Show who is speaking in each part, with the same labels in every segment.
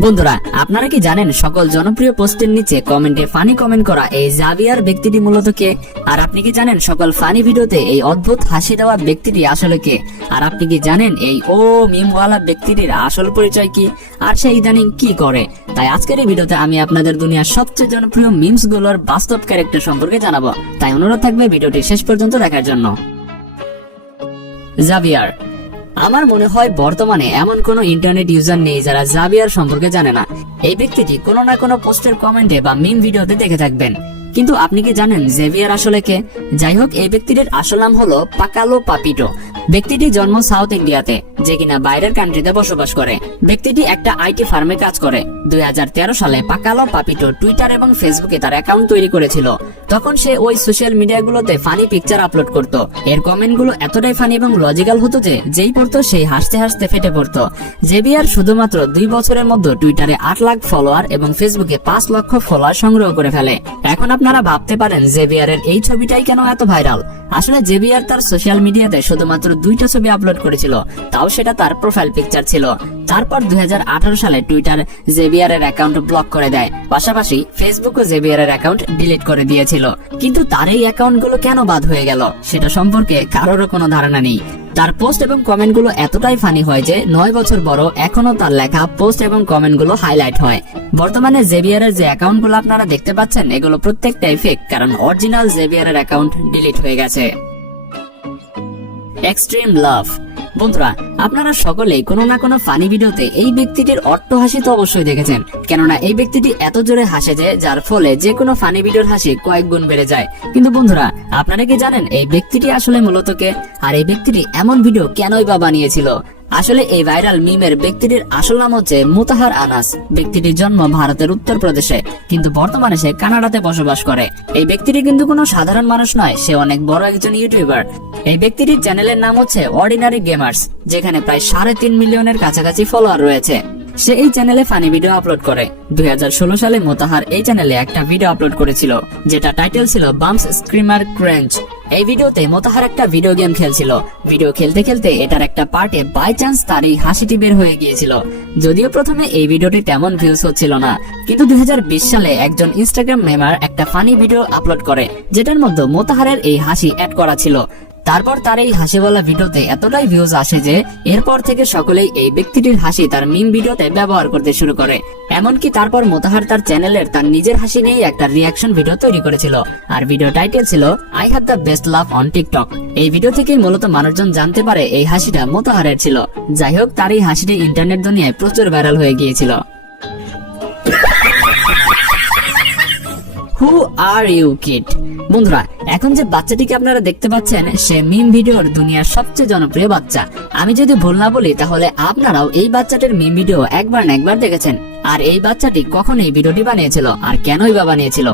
Speaker 1: বন্ধুরা, আপনারা কি জানেন সকল জনপ্রিয় পোস্টের নিচে কমেন্টে ফানি কমেন্ট করা এই জাভিয়ার ব্যক্তিটি মূলত কে? আর আপনি কি জানেন সকল ফানি ভিডিওতে এই অদ্ভুত হাসি দেওয়া ব্যক্তিটি আসলে কে? আর আপনি কি জানেন এই ও মিমওয়ালা ব্যক্তিটির আসল পরিচয় কি? আর সে ইদানিং কি করে? তাই আজকের এই ভিডিওতে আমি আপনাদের দুনিয়ার সবচেয়ে জনপ্রিয় মিমসগুলোর বাস্তব ক্যারেক্টার সম্পর্কে জানাব। তাই অনুরোধ থাকবে ভিডিওটি শেষ পর্যন্ত দেখার জন্য। জাভিয়ার আমার মনে হয় বর্তমানে এমন কোনো ইন্টারনেট ইউজার নেই যারা জাবিয়ার সম্পর্কে জানে না। এই ব্যক্তিটি কোনো না কোনো পোস্টের কমেন্টে বা মিম ভিডিওতে দেখে থাকবেন। কিন্তু আপনি কি জানেন জেভিয়ার আসলে কে? যাই হোক, এই ব্যক্তিটির আসল নাম হলো পাকালো পাপিটো। ব্যক্তিটি জন্ম সাউথ ইন্ডিয়াতে, যে কিনা বাইরের কান্ট্রিতে বসবাস করে। ব্যক্তিটি একটা আইটি ফার্মে কাজ করে। দুই সালে পাকালো পাপিটো টুইটার এবং ফেসবুকে তার অ্যাকাউন্ট তৈরি করেছিল। তখন সে ওই সোশ্যাল মিডিয়াগুলোতে ফানি পিকচার আপলোড করত। এর কমেন্টগুলো এতটাই ফানি এবং লজিক্যাল হতো যে, যেই পড়তো সেই হাসতে হাসতে ফেটে পড়তো। জেবিআর শুধুমাত্র দুই বছরের মধ্যে টুইটারে আট লাখ ফলোয়ার এবং ফেসবুকে পাঁচ লক্ষ ফলোয়ার সংগ্রহ করে ফেলে। এখন আপনারা ভাবতে পারেন জেবিআরের এই ছবিটাই কেন এত ভাইরাল আসলে জেবিআর তার সোশ্যাল মিডিয়াতে শুধুমাত্র দুইটা ছবি আপলোড করেছিল। তাও সেটা তার প্রোফাইল পিকচার ছিল। তারপর দুই সালে টুইটার জেবিআর এর অ্যাকাউন্ট ব্লক করে দেয়। পাশাপাশি ফেসবুকও জেবিআর এর অ্যাকাউন্ট ডিলিট করে দিয়েছিল। কিন্তু তার এই অ্যাকাউন্টগুলো কেন বাদ হয়ে গেল? সেটা সম্পর্কে কারোরও কোনো ধারণা নেই। তার পোস্ট এবং কমেন্টগুলো এতটাই ফানি হয় যে নয় বছর বড় এখনও তার লেখা পোস্ট এবং কমেন্টগুলো হাইলাইট হয়। বর্তমানে জেবিআর এর যে অ্যাকাউন্টগুলো আপনারা দেখতে পাচ্ছেন, এগুলো প্রত্যেকটাই ফেক কারণ অরিজিনাল জেবিআর এর অ্যাকাউন্ট ডিলিট হয়ে গেছে। এক্সট্রিম লাভ বন্ধুরা, আপনারা সকলে কোনো না কোনো ফানি ভিডিওতে এই ব্যক্তিটির অট্ট হাসি তো অবশ্যই দেখেছেন। কেননা এই ব্যক্তিটি এত জোরে হাসে যে, যার ফলে যে কোনো ফানি ভিডিওর হাসি কয়েক গুণ বেড়ে যায়। কিন্তু বন্ধুরা, আপনারা কি জানেন এই ব্যক্তিটি আসলে মূলত কে? আর এই ব্যক্তিটি এমন ভিডিও কেনই বা বানিয়েছিল? আসলে এই ভাইরাল মিমের ব্যক্তিটির আসল নাম হচ্ছে মুতাহার আনাস। ব্যক্তিটির জন্ম ভারতের উত্তর প্রদেশে কিন্তু বর্তমানে সে কানাডাতে বসবাস করে। এই ব্যক্তিটি কিন্তু কোনো সাধারণ মানুষ নয়, সে অনেক বড় একজন ইউটিউবার। এই ব্যক্তিটির চ্যানেলের নাম হচ্ছে অর্ডিনারি গেমার্স যেখানে প্রায় সাড়ে তিন মিলিয়নের কাছাকাছি ফলোয়ার রয়েছে। সে এই চ্যানেলে ফানি ভিডিও আপলোড করে। দুই সালে মোতাহার এই চ্যানেলে একটা ভিডিও আপলোড করেছিল, যেটা টাইটেল ছিল বামস স্ক্রিমার ক্রেঞ্চ। এই ভিডিওতে মোতাহার একটা ভিডিও গেম খেলছিল। ভিডিও খেলতে খেলতে এটার একটা পার্টে বাই চান্স তার এই হাসিটি বের হয়ে গিয়েছিল। যদিও প্রথমে এই ভিডিওটি তেমন ভিউজ হচ্ছিল না, কিন্তু দুই হাজার বিশ সালে একজন ইনস্টাগ্রাম মেমার একটা ফানি ভিডিও আপলোড করে, যেটার মধ্যে মোতাহারের এই হাসি অ্যাড করা ছিল। তারপর তার এই হাসি বলা ভিডিওতে এতটাই ভিউজ আসে যে, এরপর থেকে সকলেই এই ব্যক্তিটির হাসি তার মিম ভিডিওতে ব্যবহার করতে শুরু করে। এমনকি তারপর মোতাহার তার চ্যানেলের তার নিজের হাসি নিয়ে একটা রিয়াকশন ভিডিও তৈরি করেছিল। আর ভিডিও টাইটেল ছিল I have the best love on TikTok এই ভিডিও থেকেই মূলত মানুষজন জানতে পারে এই হাসিটা মোতাহারের ছিল। যাই হোক, তার এই হাসিটি ইন্টারনেট দুনিয়ায় প্রচুর ভাইরাল হয়ে গিয়েছিল। হু আর ইউ কিড বন্ধুরা, এখন যে বাচ্চাটিকে আপনারা দেখতে পাচ্ছেন, সে মিম ভিডিওর দুনিয়ার সবচেয়ে জনপ্রিয় বাচ্চা। আমি যদি ভুল না বলি, তাহলে আপনারাও এই বাচ্চাটির মিম ভিডিও একবার না একবার দেখেছেন। আর এই বাচ্চাটি কখন এই ভিডিওটি বানিয়েছিল আর কেনই বা বানিয়েছিল?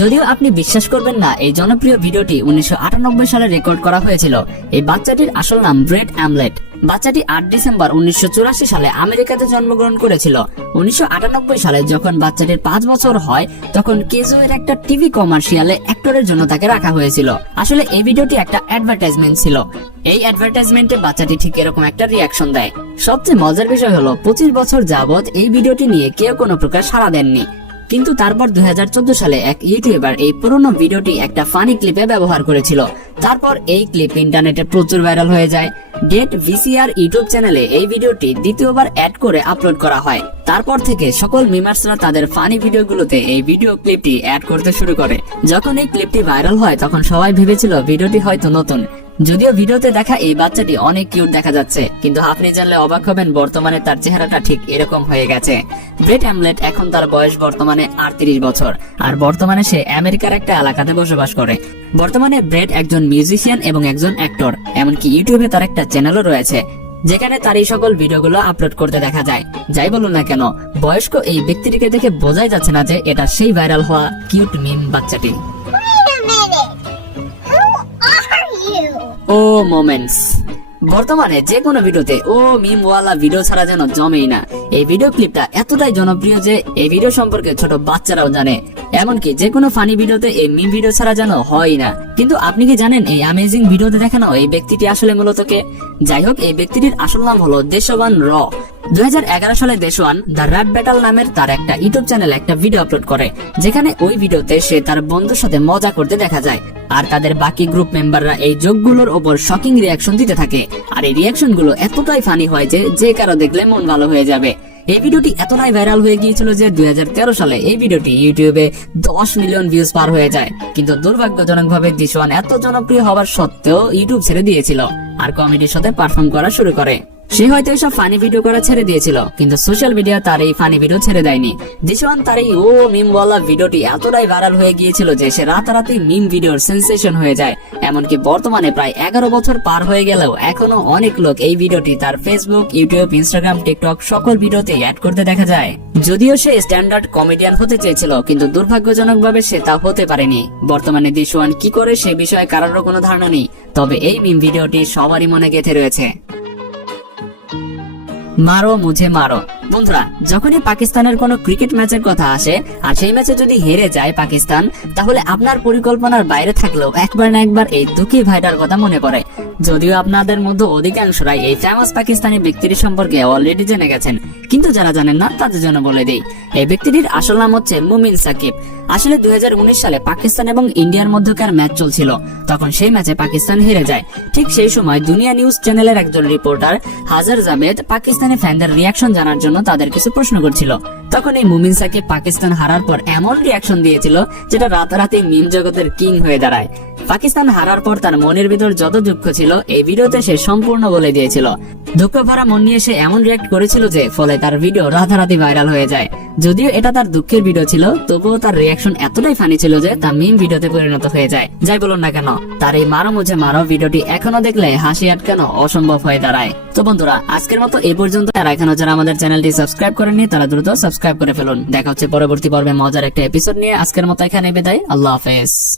Speaker 1: যদিও আপনি বিশ্বাস করবেন না, এই জনপ্রিয় ভিডিওটি উনিশশো সালে রেকর্ড করা হয়েছিল। এই বাচ্চাটির আসল নাম ব্রেড অ্যামলেট। বাচ্চাটি আট ডিসেম্বর উনিশশো সালে আমেরিকাতে জন্মগ্রহণ করেছিল। উনিশশো আটানব্বই সালে যখন বাচ্চাটির পাঁচ বছর হয়, তখন কেজো এর একটা টিভি কমার্শিয়ালে অ্যাক্টরের জন্য তাকে রাখা হয়েছিল। আসলে এই ভিডিওটি একটা অ্যাডভার্টাইজমেন্ট ছিল। এই অ্যাডভার্টাইজমেন্টে বাচ্চাটি ঠিক এরকম একটা রিয়াকশন দেয়। সবচেয়ে মজার বিষয় হলো, পঁচিশ বছর যাবৎ এই ভিডিওটি নিয়ে কেউ কোনো প্রকার সাড়া দেননি। কিন্তু তারপর দুই সালে এক ইউটিউবার এই পুরনো ভিডিওটি একটা ফানি ক্লিপে ব্যবহার করেছিল। তারপর এই ক্লিপ ইন্টারনেটে প্রচুর ভাইরাল হয়ে যায়। গেট ভিসিআর ইউটিউব চ্যানেলে এই ভিডিওটি দ্বিতীয়বার অ্যাড করে আপলোড করা হয়। তারপর থেকে সকল মিমার্সরা তাদের ফানি ভিডিওগুলোতে এই ভিডিও ক্লিপটি অ্যাড করতে শুরু করে। যখন এই ক্লিপটি ভাইরাল হয়, তখন সবাই ভেবেছিল ভিডিওটি হয়তো নতুন। যদিও ভিডিওতে দেখা এই বাচ্চাটি অনেক কিউট দেখা যাচ্ছে, কিন্তু আপনি জানলে অবাক হবেন বর্তমানে তার চেহারাটা ঠিক এরকম হয়ে গেছে। ব্রেট অ্যামলেট এখন তার বয়স বর্তমানে আটত্রিশ বছর, আর বর্তমানে সে আমেরিকার একটা এলাকাতে বসবাস করে। বর্তমানে ব্রেড একজন মিউজিশিয়ান এবং একজন অ্যাক্টর, এমনকি ইউটিউবে তার একটা চ্যানেলও রয়েছে, যেখানে তার এই সকল ভিডিওগুলো আপলোড করতে দেখা যায়। যাই বলুন না কেন, বয়স্ক এই ব্যক্তিটিকে দেখে বোঝাই যাচ্ছে না যে এটা সেই ভাইরাল হওয়া কিউট মিম বাচ্চাটি। ও মোমেন্টস। বর্তমানে যে কোনো ভিডিওতে ও মিম ওয়ালা ভিডিও ছাড়া যেন জমেই না। এই ভিডিও ক্লিপটা এতটাই জনপ্রিয় যে এই ভিডিও সম্পর্কে ছোট বাচ্চারাও জানে। এমনকি যে কোনো ফানি ভিডিওতে এই মিম ভিডিও ছাড়া যেন হয় না। কিন্তু আপনি কি জানেন, এই অ্যামেজিং ভিডিওতে দেখানো এই ব্যক্তিটি আসলে মূলত কে? যাই হোক, এই ব্যক্তিটির আসল নাম হলো দেশবান র। দুই সালে দেশওয়ান দ্য র্যাপ ব্যাটাল নামের তার একটা ইউটিউব চ্যানেলে একটা ভিডিও আপলোড করে, যেখানে ওই ভিডিওতে সে তার বন্ধুর সাথে মজা করতে দেখা যায়। আর তাদের বাকি গ্রুপ মেম্বাররা এই যোগগুলোর ওপর শকিং রিয়াকশন দিতে থাকে। আর এই রিয়াকশনগুলো এতটাই ফানি হয় যে যে কারও দেখলে মন ভালো হয়ে যাবে। এই ভিডিওটি এতটাই ভাইরাল হয়ে গিয়েছিল যে দুই হাজার তেরো সালে এই ভিডিওটি ইউটিউবে দশ মিলিয়ন ভিউজ পার হয়ে যায়। কিন্তু দুর্ভাগ্যজনক ভাবে দিশওয়ান এত জনপ্রিয় হওয়ার সত্ত্বেও ইউটিউব ছেড়ে দিয়েছিল আর কমেডির সাথে পারফর্ম করা শুরু করে। সে হয়তো এসব ফানি ভিডিও করা ছেড়ে দিয়েছিল, কিন্তু সোশ্যাল মিডিয়া তার এই ফানি ভিডিও ছেড়ে দেয়নি। দিশওয়ান তার এই, ও মিম বলা ভিডিওটি এতটাই ভাইরাল হয়ে গিয়েছিল যে সে রাতারাতি মিম ভিডিওর সেন্সেশন হয়ে যায়। এমনকি বর্তমানে প্রায় এগারো বছর পার হয়ে গেলেও এখনও অনেক লোক এই ভিডিওটি তার ফেসবুক ইউটিউব ইনস্টাগ্রাম টিকটক সকল ভিডিওতে অ্যাড করতে দেখা যায়। যদিও সে স্ট্যান্ডার্ড কমেডিয়ান হতে চেয়েছিল, কিন্তু দুর্ভাগ্যজনকভাবে সে তা হতে পারেনি। বর্তমানে দিশওয়ান কি করে সে বিষয়ে কারোর কোনো ধারণা নেই, তবে এই মিম ভিডিওটি সবারই মনে গেঁথে রয়েছে। মারো মুঝে মারো। বন্ধুরা, যখনই পাকিস্তানের কোনো ক্রিকেট ম্যাচের কথা আসে, আর সেই ম্যাচে যদি হেরে যায় পাকিস্তান, তাহলে আপনার পরিকল্পনার বাইরে থাকলেও একবার না একবার এই দুঃখী ভাইটার কথা মনে পড়ে। যদিও আপনাদের মধ্যে অধিকাংশরাই এই ফেমাস পাকিস্তানি ব্যক্তির সম্পর্কে অলরেডি জেনে গেছেন, কিন্তু যারা জানেন না, তাদের জন্য বলে দেই, এই ব্যক্তিটির আসল নাম হচ্ছে মুমিন সাকিব। আসলে দুই হাজার উনিশ সালে পাকিস্তান এবং ইন্ডিয়ার মধ্যকার ম্যাচ চলছিল, তখন সেই ম্যাচে পাকিস্তান হেরে যায়। ঠিক সেই সময় দুনিয়া নিউজ চ্যানেলের একজন রিপোর্টার, হাজার জাভেদ পাকিস্তানি ফ্যানদের রিয়াকশন জানার জন্য তাদের কিছু প্রশ্ন করছিল। তখন এই মুমিন পাকিস্তান হারার পর এমন রিয়াকশন দিয়েছিল, যেটা রাতারাতি মিম জগতের কিং হয়ে দাঁড়ায়। পাকিস্তান হারার পর তার মনের ভিতর যত দুঃখ ছিল, এই ভিডিওতে সে সম্পূর্ণ বলে দিয়েছিল। দুঃখ ভরা মন নিয়ে সে এমন রিয়াক্ট করেছিল যে ফলে তার ভিডিও রাতারাতি ভাইরাল হয়ে যায়। যদিও এটা তার দুঃখের ভিডিও ছিল, তবুও তার রিয়াকশন এতটাই ফানি ছিল যে তা মিম ভিডিওতে পরিণত হয়ে যায়। যাই বলুন না কেন, তার এই মারো মুঝে মারো ভিডিওটি এখনও দেখলে হাসি আটকানো অসম্ভব হয়ে দাঁড়ায়। তো বন্ধুরা, আজকের মতো এ পর্যন্ত। আর এখনও যারা আমাদের চ্যানেলটি সাবস্ক্রাইব করেননি, তারা দ্রুত সাবস্ক্রাইব করে ফেলুন। দেখা হচ্ছে পরবর্তী পর্বে মজার একটা এপিসোড নিয়ে। আজকের মতো এখানে বিদায়। আল্লাহ হাফেজ।